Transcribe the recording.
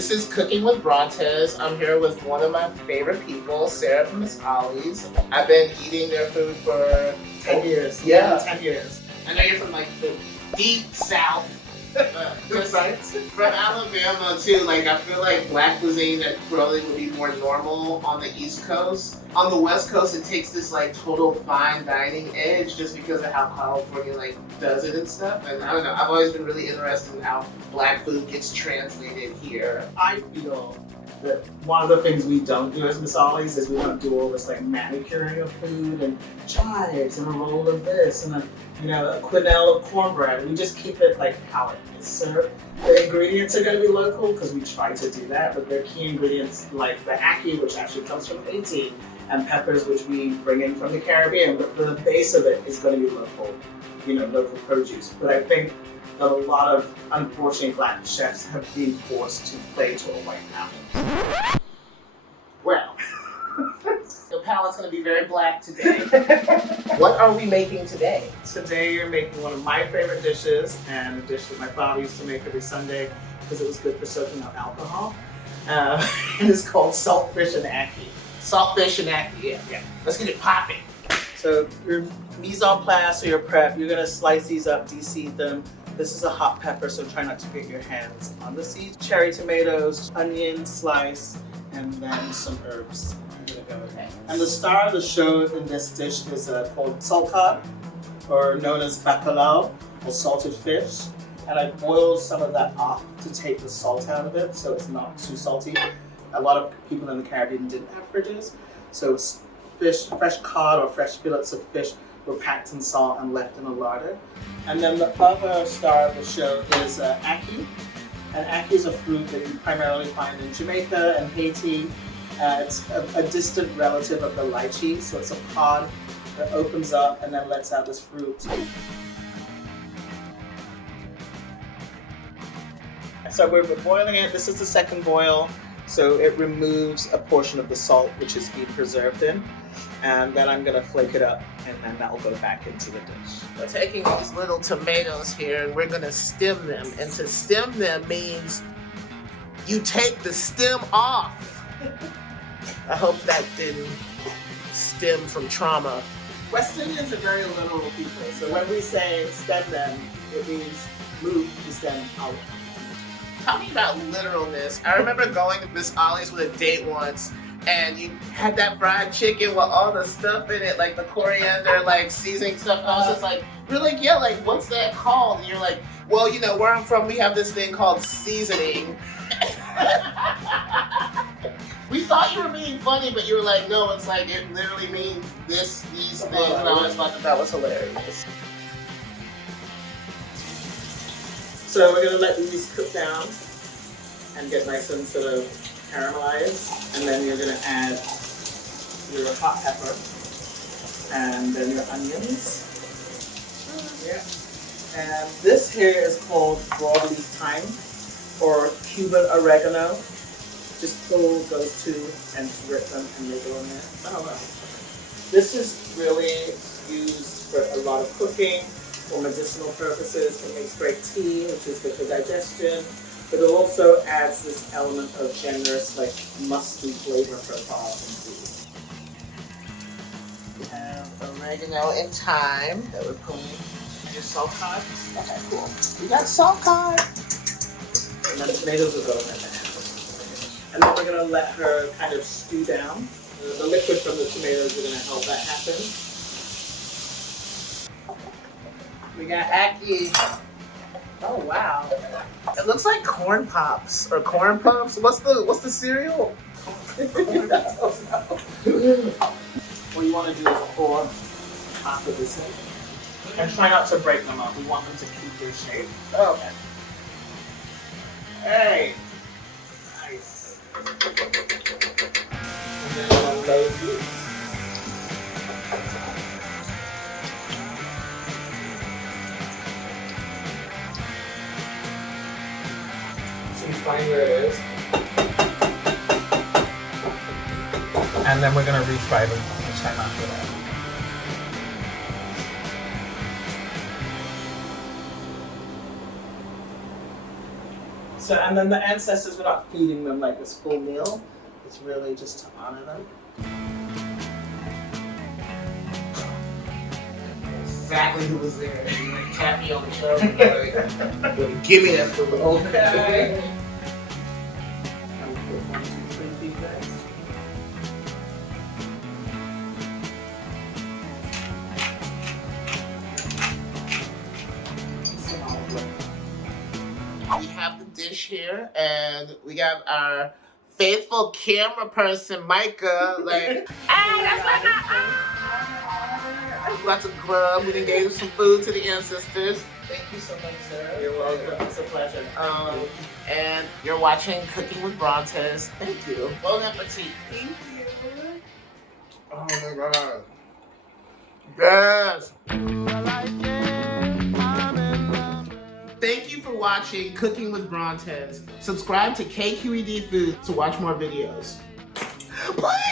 This is Cooking with Brontez. I'm here with one of my favorite people, Sarah from Miss Ollie's. I've been eating their food for 10 years. Yeah. 10 years. I know you're from like the deep south. Right. From Alabama too, like I feel like black cuisine that probably would be more normal on the East Coast. On the West Coast, it takes this like total fine dining edge just because of how California like does it and stuff. And I don't know, I've always been really interested in how black food gets translated here. I feel that one of the things we don't do as Miss Ollie's is we don't do all this like manicuring of food and chives and a roll of this and a quenelle of cornbread. We just keep it like how it is served. The ingredients are going to be local because we try to do that, but there are key ingredients like the ackee, which actually comes from Haiti, and peppers, which we bring in from the Caribbean. But the base of it is going to be local, local produce. But I think that a lot of, unfortunately, black chefs have been forced to play to a white palate. Well, the palate's going to be very black today. What are we making today? Today you're making one of my favorite dishes, and a dish that my father used to make every Sunday because it was good for soaking up alcohol. And it's called saltfish and ackee. Saltfish and ackee, yeah. Let's get it popping. So your mise en place or your prep, you're going to slice these up, de-seed them. This is a hot pepper, so try not to get your hands on the seeds. Cherry tomatoes, onion slice, and then some herbs. I'm gonna go with that. And the star of the show in this dish is called salt cod, or known as bacalao, or salted fish. And I boiled some of that off to take the salt out of it, so it's not too salty. A lot of people in the Caribbean didn't have fridges, so fresh cod or fresh fillets of fish were packed in salt and left in a larder. And then the other star of the show is ackee. And ackee is a fruit that you primarily find in Jamaica and Haiti. It's a distant relative of the lychee, so it's a pod that opens up and then lets out this fruit. So we're boiling it. This is the second boil, so it removes a portion of the salt which is being preserved in. And then I'm gonna flake it up, and then that will go back into the dish. We're taking these little tomatoes here and we're gonna stem them. And to stem them means you take the stem off. I hope that didn't stem from trauma. West Indians are very literal people, so when we say stem them, it means move the stem out. Talking about literalness, I remember going to Miss Ollie's with a date once, and you had that fried chicken with all the stuff in it, like the coriander, like seasoning stuff. And I was just like, we're like, yeah, like what's that called? And you're like, well, where I'm from, we have this thing called seasoning. We thought you were being funny, but you were like, no, it's like it literally means these things. And I always thought that was hilarious. So we're gonna let these cook down and get nice and sort of caramelized, and then you're gonna add your hot pepper and then your onions. Yeah. And this here is called broadleaf thyme or Cuban oregano. Just pull those two and rip them and they go in there. Oh wow. This is really used for a lot of cooking, for medicinal purposes. It makes great tea, which is good for digestion. But it also adds this element of generous, like musty flavor profile in food. We have oregano and thyme that we're pulling. Your salt cod. Okay, cool. We got salt cod. And then tomatoes will go in there. And then we're gonna let her kind of stew down. The liquid from the tomatoes are gonna help that happen. We got ackee. Oh wow. It looks like corn pops or corn puffs. What's the cereal? What you want to do is pour half of this in. And try not to break them up. We want them to keep their shape. Oh, okay. Hey! Nice. And then unload these. Find where it is. And then we're going to refry them each time after that. So, and then the ancestors, we're not feeding them like this full meal. It's really just to honor them. Exactly who was there. You like tap me on the shoulder and be like, give me that food. Okay. And put 1, 2, 3 feedbacks. We have the dish here, and we got our faithful camera person, Micah. Like, that's lots of grub. We done gave some food to the ancestors. Thank you so much, Sarah. You're welcome. It's a pleasure. And you're watching Cooking with Brontez. Thank you. Bon appetit. Thank you. Oh my God. Yes. Thank you for watching Cooking with Brontez. Subscribe to KQED Food to watch more videos. Please!